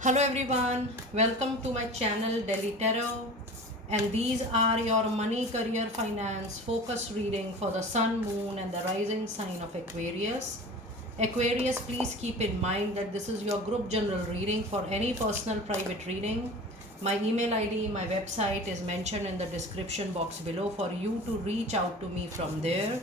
Hello everyone, welcome to my channel Delhi Tarot, and these are your money, career, finance focus reading for the sun, moon and the rising sign of Aquarius. Aquarius, please keep in mind that this is your group general reading. For any personal private reading, my email ID, my website is mentioned in the description box below for you to reach out to me from there.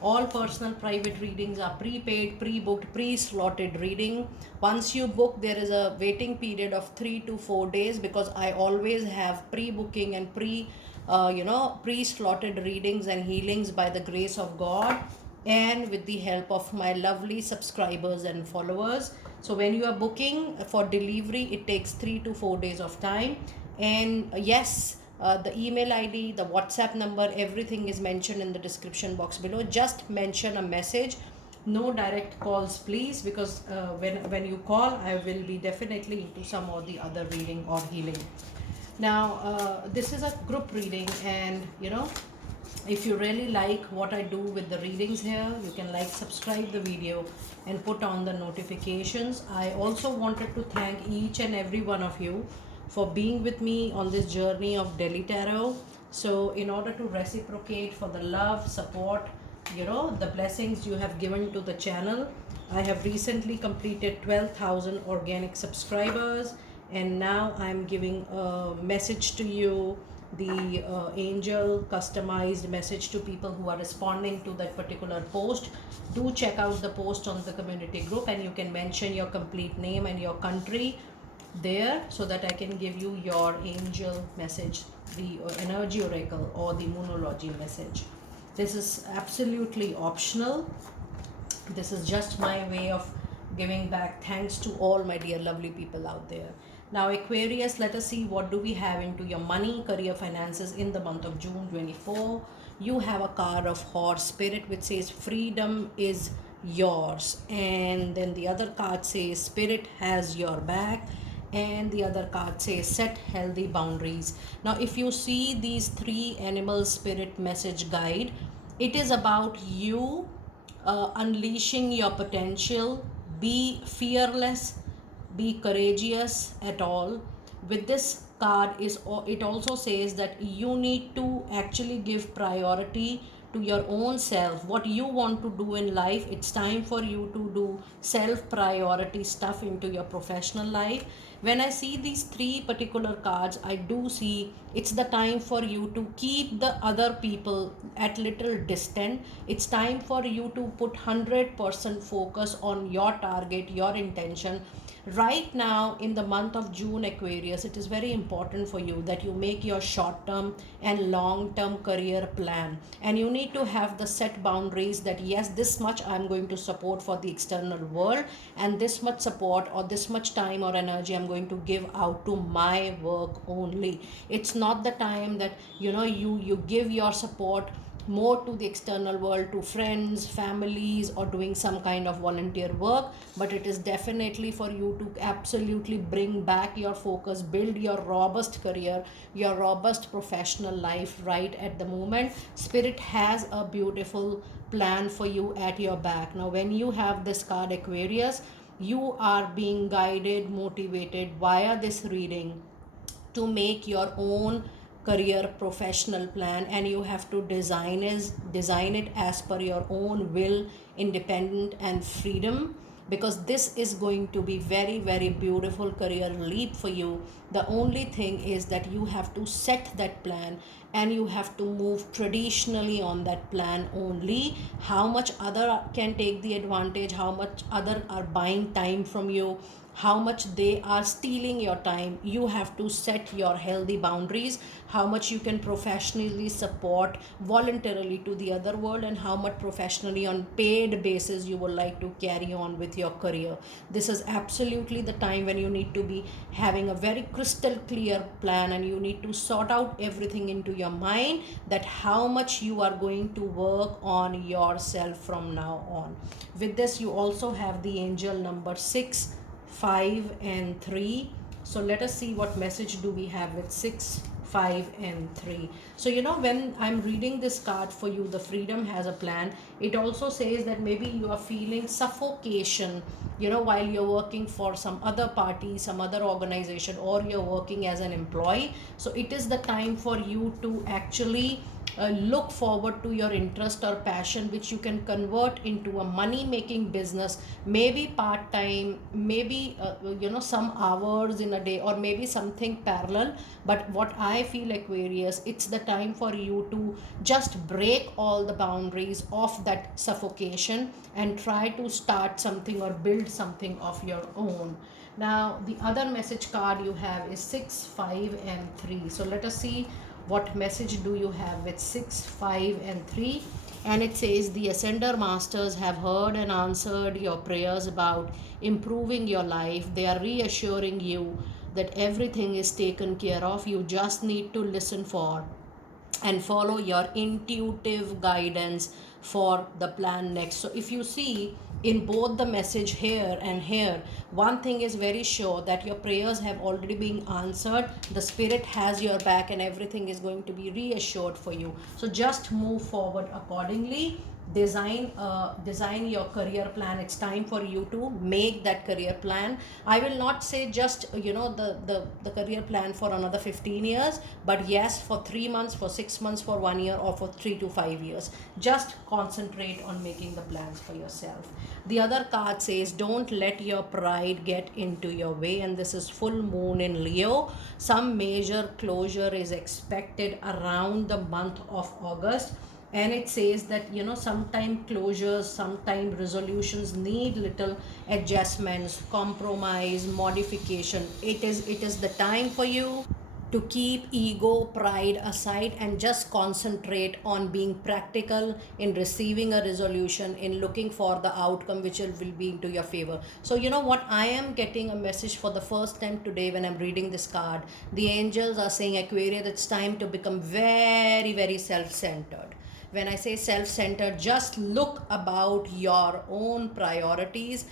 All personal private readings are prepaid, pre-booked, pre-slotted reading. Once you book, there is a waiting period of 3 to 4 days, because I always have pre-booking and pre-slotted readings and healings by the grace of God and with the help of my lovely subscribers and followers. So when you are booking for delivery, it takes 3 to 4 days of time. And yes, the email ID, the WhatsApp number, everything is mentioned in the description box below. Just mention a message. No direct calls, please, because when you call, I will be definitely into some or the other reading or healing. Now, this is a group reading, and if you really like what I do with the readings here, you can like, subscribe the video and put on the notifications. I also wanted to thank each and every one of you for being with me on this journey of Delhi Tarot. So in order to reciprocate for the love, support, the blessings you have given to the channel, I have recently completed 12,000 organic subscribers, and now I'm giving a message to you, the angel customized message to people who are responding to that particular post. Do check out the post on the community group, and you can mention your complete name and your country there, so that I can give you your angel message, the energy oracle or the moonology message. This is absolutely optional. This is just my way of giving back thanks to all my dear lovely people out there. Now Aquarius, let us see what do we have into your money, career, finances in the month of June 24. You have a card of horse spirit which says freedom is yours, and then the other card says spirit has your back, and the other card says set healthy boundaries. Now if you see these three animal spirit message guide, it is about you unleashing your potential. Be fearless, be courageous at all. With this card is, it also says that you need to actually give priority to your own self, what you want to do in life. It's time for you to do self priority stuff into your professional life. When I see these three particular cards, I do see it's the time for you to keep the other people at little distant. It's time for you to put 100% focus on your target, your intention. Right now in the month of June, Aquarius, it is very important for you that you make your short term and long term career plan, and you need to have the set boundaries that yes, this much I'm going to support for the external world, and this much support or this much time or energy I'm going to give out to my work only. It's not the time that you give your support more to the external world, to friends, families, or doing some kind of volunteer work, but it is definitely for you to absolutely bring back your focus, build your robust career, your robust professional life right at the moment. Spirit has a beautiful plan for you at your back. Now when you have this card, Aquarius, you are being guided, motivated via this reading to make your own career professional plan, and you have to design it as per your own will, independent and freedom, because this is going to be very very beautiful career leap for you. The only thing is that you have to set that plan, and you have to move traditionally on that plan only. How much other can take the advantage, how much other are buying time from you, how much they are stealing your time, you have to set your healthy boundaries. How much you can professionally support voluntarily to the other world, and how much professionally on paid basis you would like to carry on with your career. This is absolutely the time when you need to be having a very crystal clear plan, and you need to sort out everything into your mind, that how much you are going to work on yourself from now on. With this, you also have the angel number 6, 5 and 3. So let us see what message do we have with 6, 5 and 3. So when I'm reading this card for you, the freedom has a plan, it also says that maybe you are feeling suffocation while you're working for some other party, some other organization, or you're working as an employee. So it is the time for you to actually look forward to your interest or passion, which you can convert into a money making business, maybe part time, maybe some hours in a day, or maybe something parallel. But what I feel, Aquarius, it's the time for you to just break all the boundaries of that suffocation and try to start something or build something of your own. Now the other message card you have is 6, 5 and 3. So let us see what message do you have with 6, 5 and 3. And it says, the ascender masters have heard and answered your prayers about improving your life. They are reassuring you that everything is taken care of. You just need to listen for and follow your intuitive guidance for the plan next. So if you see in both the message here and here, one thing is very sure, that your prayers have already been answered. The spirit has your back and everything is going to be reassured for you. So just move forward accordingly. Design your career plan. It's time for you to make that career plan. I will not say just the career plan for another 15 years, but yes, for 3 months, for 6 months, for 1 year, or for 3 to 5 years. Just concentrate on making the plans for yourself. The other card says, don't let your pride get into your way. And this is full moon in Leo. Some major closure is expected around the month of August. And it says that sometime closures, sometime resolutions need little adjustments, compromise, modification. It is the time for you to keep ego, pride aside, and just concentrate on being practical in receiving a resolution, in looking for the outcome which will be into your favor. So what, I am getting a message for the first time today when I'm reading this card. The angels are saying, Aquarius, it's time to become very, very self-centered. When I say self-centered, just look about your own priorities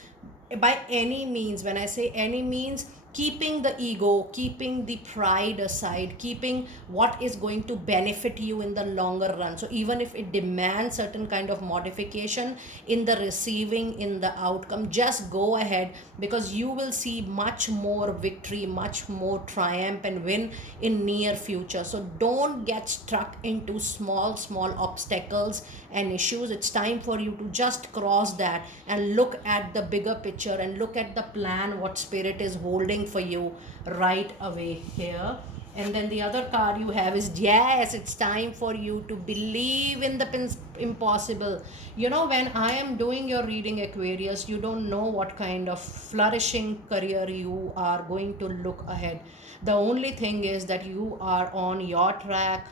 by any means. When I say any means, keeping the ego, keeping the pride aside, keeping what is going to benefit you in the longer run. So even if it demands certain kind of modification in the receiving, in the outcome, just go ahead, because you will see much more victory, much more triumph and win in near future. So don't get stuck into small obstacles and issues. It's time for you to just cross that and look at the bigger picture and look at the plan what spirit is holding for you right away here. And then the other card you have is, yes, it's time for you to believe in the impossible. When I am doing your reading, Aquarius, you don't know what kind of flourishing career you are going to look ahead. The only thing is that you are on your track.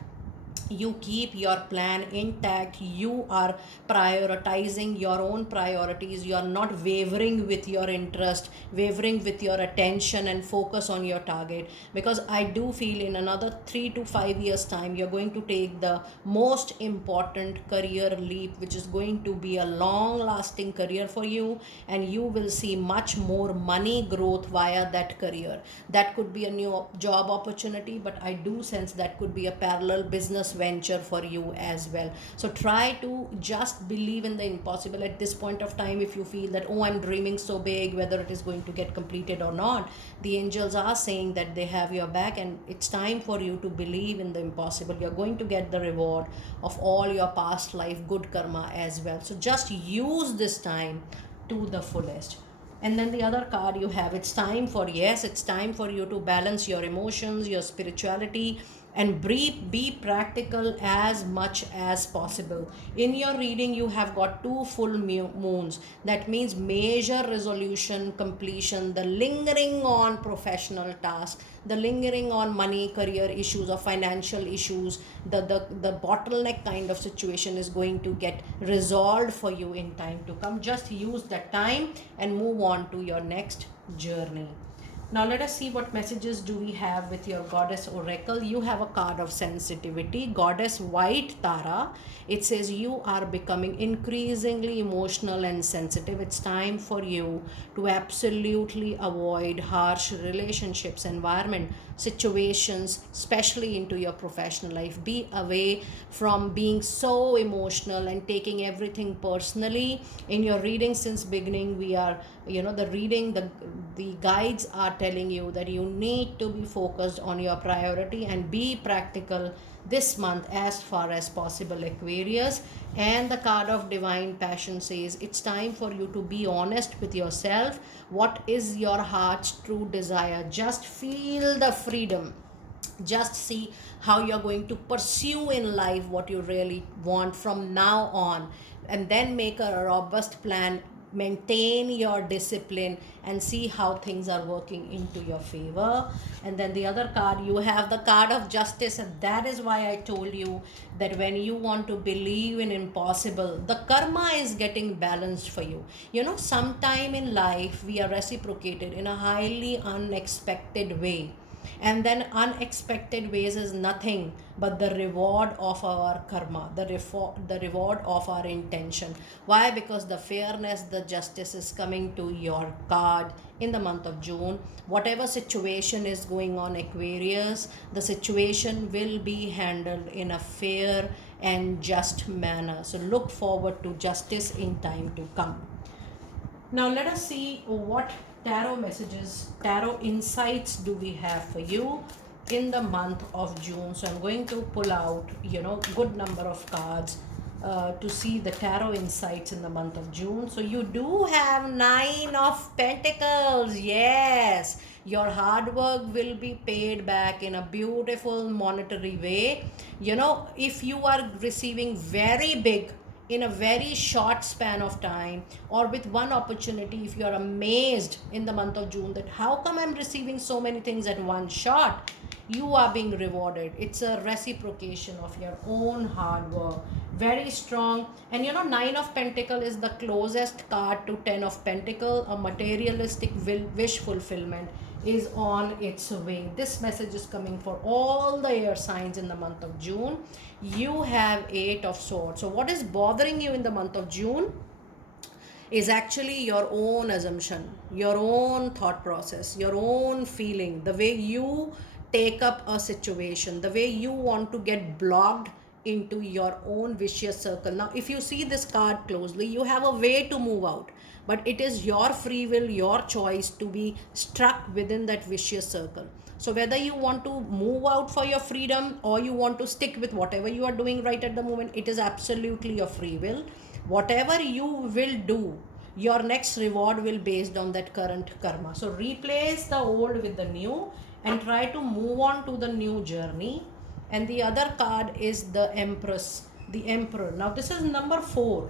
You keep your plan intact. You are prioritizing your own priorities. You are not wavering with your interest, wavering with your attention, and focus on your target. Because I do feel in another 3 to 5 years time, you're going to take the most important career leap, which is going to be a long lasting career for you, and you will see much more money growth via that career. That could be a new job opportunity, but I do sense that could be a parallel business venture for you as well. So try to just believe in the impossible at this point of time. If you feel that, oh, I'm dreaming so big, whether it is going to get completed or not, the angels are saying that they have your back, and it's time for you to believe in the impossible. You're going to get the reward of all your past life good karma as well. So just use this time to the fullest. And then the other card you have, it's time for, yes, it's time for you to balance your emotions, your spirituality, and be practical as much as possible. In your reading, you have got two full moons. That means major resolution completion, the lingering on professional tasks, the lingering on money, career issues, or financial issues, the bottleneck kind of situation is going to get resolved for you in time to come. Just use that time and move on to your next journey. Now let us see what messages do we have with your goddess oracle. You have a card of sensitivity, goddess white Tara. It says you are becoming increasingly emotional and sensitive. It's time for you to absolutely avoid harsh relationships, environment, situations, especially into your professional life. Be away from being so emotional and taking everything personally. In your reading since beginning, we are, the reading, the guides are telling you that you need to be focused on your priority and be practical this month as far as possible, Aquarius. And the card of divine passion says it's time for you to be honest with yourself. What is your heart's true desire? Just feel the freedom. Just see how you're going to pursue in life what you really want from now on, and then make a robust plan, maintain your discipline, and see how things are working into your favor. And then the other card, you have the card of justice, and that is why I told you that when you want to believe in impossible, the karma is getting balanced for you. Sometime in life we are reciprocated in a highly unexpected way, and then unexpected ways is nothing but the reward of our karma, the reward of our intention. Why? Because the fairness, the justice is coming to your card in the month of June. Whatever situation is going on, Aquarius, the situation will be handled in a fair and just manner. So look forward to justice in time to come. Now let us see what tarot messages, tarot insights do we have for you in the month of June. So I'm going to pull out, good number of cards to see the tarot insights in the month of June. So you do have 9 of Pentacles. Yes, your hard work will be paid back in a beautiful monetary way. If you are receiving very big in a very short span of time, or with one opportunity, if you are amazed in the month of June that how come I'm receiving so many things at one shot, you are being rewarded. It's a reciprocation of your own hard work, very strong. And 9 of Pentacle is the closest card to 10 of Pentacle. A materialistic wish fulfillment is on its way. This message is coming for all the air signs in the month of June. You have 8 of Swords. So what is bothering you in the month of June is actually your own assumption, your own thought process, your own feeling, the way you take up a situation, the way you want to get blocked into your own vicious circle. Now, if you see this card closely, you have a way to move out, but it is your free will, your choice to be stuck within that vicious circle. So whether you want to move out for your freedom or you want to stick with whatever you are doing right at the moment, it is absolutely your free will. Whatever you will do, your next reward will based on that current karma. So replace the old with the new and try to move on to the new journey. And the other card is the Empress, the Emperor. Now this is number 4.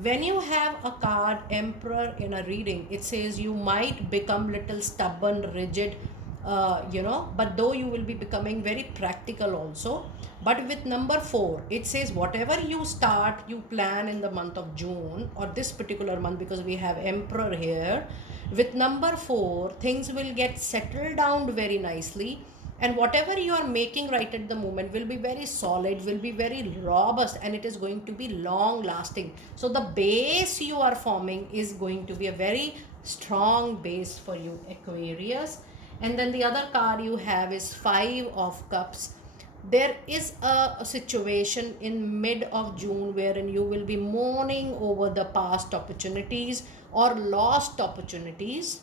When you have a card Emperor in a reading, it says you might become little stubborn, rigid, but though you will be becoming very practical also. But with number 4, it says whatever you start, you plan in the month of June or this particular month, because we have Emperor here. With number 4, things will get settled down very nicely, and whatever you are making right at the moment will be very solid, will be very robust, and it is going to be long lasting. So the base you are forming is going to be a very strong base for you, Aquarius. And then the other card you have is 5 of Cups. There is a situation in mid of June wherein you will be mourning over the past opportunities or lost opportunities,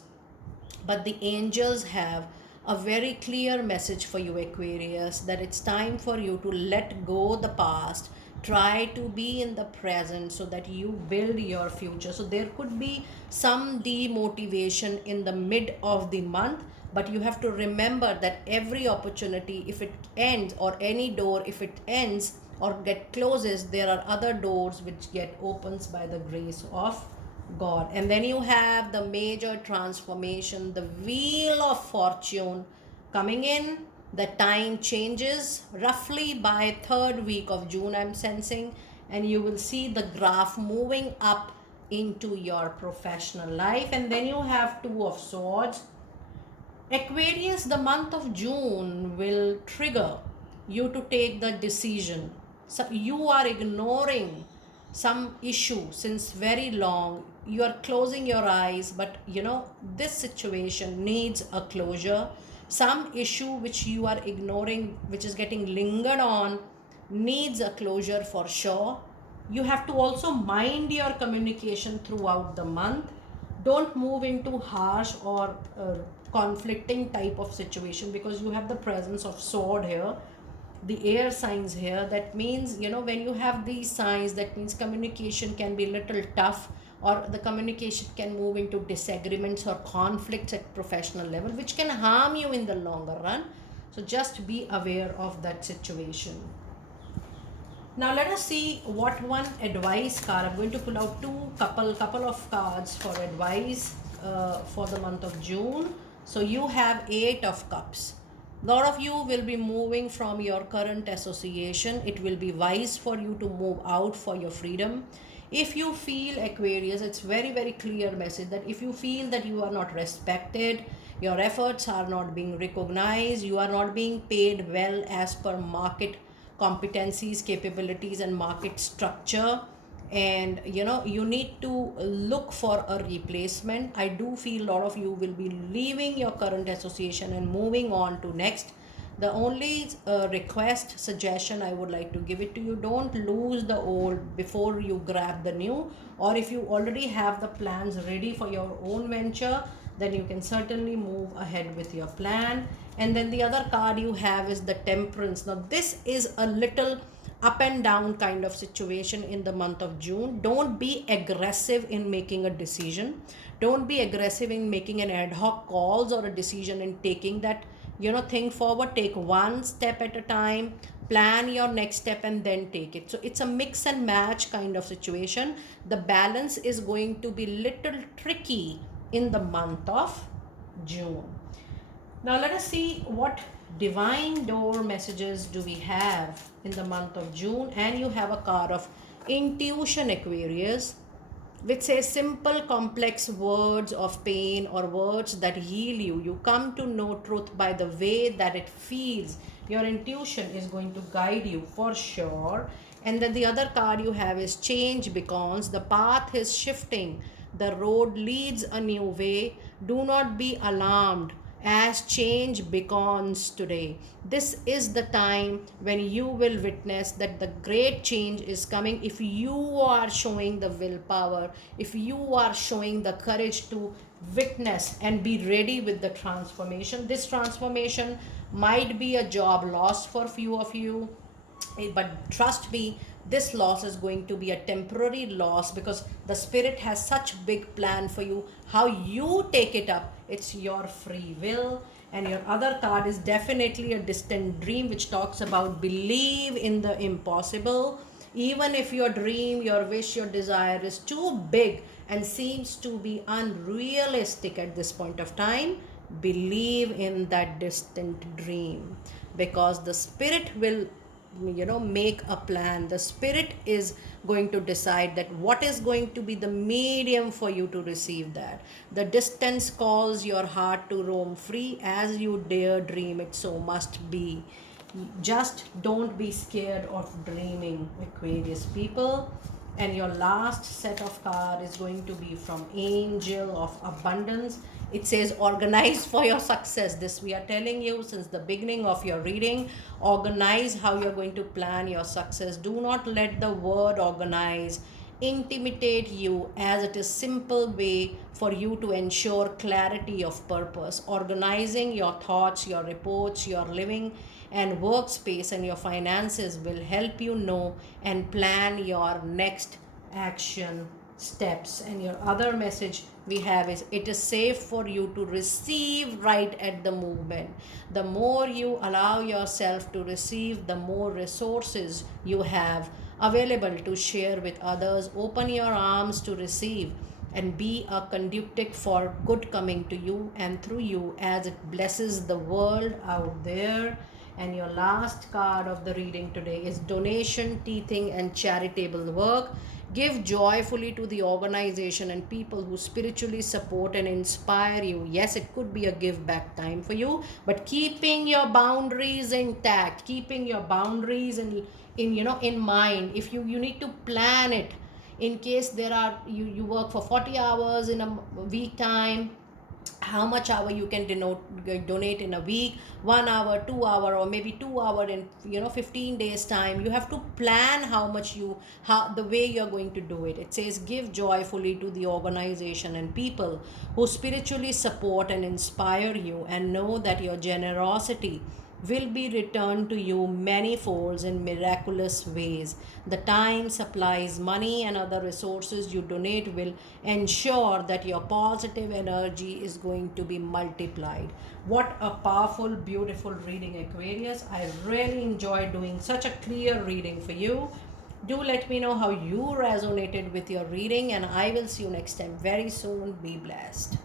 but the angels have a very clear message for you, Aquarius, that it's time for you to let go the past, try to be in the present so that you build your future. So there could be some demotivation in the mid of the month, but you have to remember that every opportunity, if it ends, or any door, if it ends or get closes, there are other doors which get opens by the grace of God. And then you have the major transformation, the wheel of fortune coming in. The time changes roughly by 3rd week of June, I'm sensing, and you will see the graph moving up into your professional life. And then you have 2 of Swords. Aquarius, the month of June will trigger you to take the decision. So you are ignoring some issue since very long. You are closing your eyes, but this situation needs a closure. Some issue which you are ignoring, which is getting lingered on, needs a closure for sure. You have to also mind your communication throughout the month. Don't move into harsh or conflicting type of situation, because you have the presence of sword here, the air signs here. That means, when you have these signs, that means communication can be little tough, or the communication can move into disagreements or conflicts at professional level, which can harm you in the longer run. So just be aware of that situation. Now let us see what one advice card. I'm going to pull out couple of cards for advice for the month of June. So you have 8 of Cups. A lot of you will be moving from your current association. It will be wise for you to move out for your freedom. If you feel, Aquarius, it's very clear message that if you feel that you are not respected, your efforts are not being recognized, you are not being paid well as per market competencies, capabilities, and market structure, and you need to look for a replacement. I do feel a lot of you will be leaving your current association and moving on to next. The only request, suggestion I would like to give it to you: don't lose the old before you grab the new. Or if you already have the plans ready for your own venture, then you can certainly move ahead with your plan. And then the other card you have is the Temperance. Now this is a little up and down kind of situation in the month of June. Don't be aggressive in making a decision. Don't be aggressive in making an ad hoc calls or a decision and taking that thing forward. Take one step at a time, plan your next step, and then take it. So it's a mix and match kind of situation. The balance is going to be little tricky in the month of June. Now let us see what divine door messages do we have in the month of June. And you have a card of Intuition, Aquarius, which says simple complex words of pain or words that heal you. You come to know truth by the way that it feels. Your intuition is going to guide you for sure. And then the other card you have is Change Beacons. The path is shifting, the road leads a new way. Do not be alarmed as change beckons today. This is the time when you will witness that the great change is coming if you are showing the willpower, if you are showing the courage to witness and be ready with the transformation. This transformation might be a job loss for few of you, but trust me, this loss is going to be a temporary loss, because the spirit has such big plan for you. How you take it up, it's your free will. And your other card is definitely a Distant Dream, which talks about believe in the impossible. Even if your dream, your wish, your desire is too big and seems to be unrealistic at this point of time, believe in that distant dream, because the spirit will make a plan. The spirit is going to decide that what is going to be the medium for you to receive that. The distance calls your heart to roam free. As you dare dream, it so must be. Just don't be scared of dreaming, Aquarius people. And your last set of card is going to be from Angel of Abundance. It says organize for your success. This we are telling you since the beginning of your reading. Organize how you're going to plan your success. Do not let the word organize intimidate you, as it is simple way for you to ensure clarity of purpose. Organizing your thoughts, your reports, your living and workspace, and your finances will help you know and plan your next action steps. And your other message we have is it is safe for you to receive right at the movement. The more you allow yourself to receive, the more resources you have available to share with others. Open your arms to receive and be a conductive for good coming to you and through you, as it blesses the world out there. And your last card of the reading today is donation, teething, and charitable work. Give joyfully to the organization and people who spiritually support and inspire you. Yes, it could be a give back time for you, but keeping your boundaries intact, keeping your boundaries in mind. If you need to plan it, in case there are you work for 40 hours in a week time, how much hour you can donate in a week, 1 hour, 2 hour, or maybe 2 hour in 15 days time. You have to plan how much how the way you're going to do it. It says give joyfully to the organization and people who spiritually support and inspire you, and know that your generosity will be returned to you many folds in miraculous ways. The time, supplies, money, and other resources you donate will ensure that your positive energy is going to be multiplied. What a powerful, beautiful reading, Aquarius. I really enjoyed doing such a clear reading for you. Do let me know how you resonated with your reading, and I will see you next time very soon. Be blessed.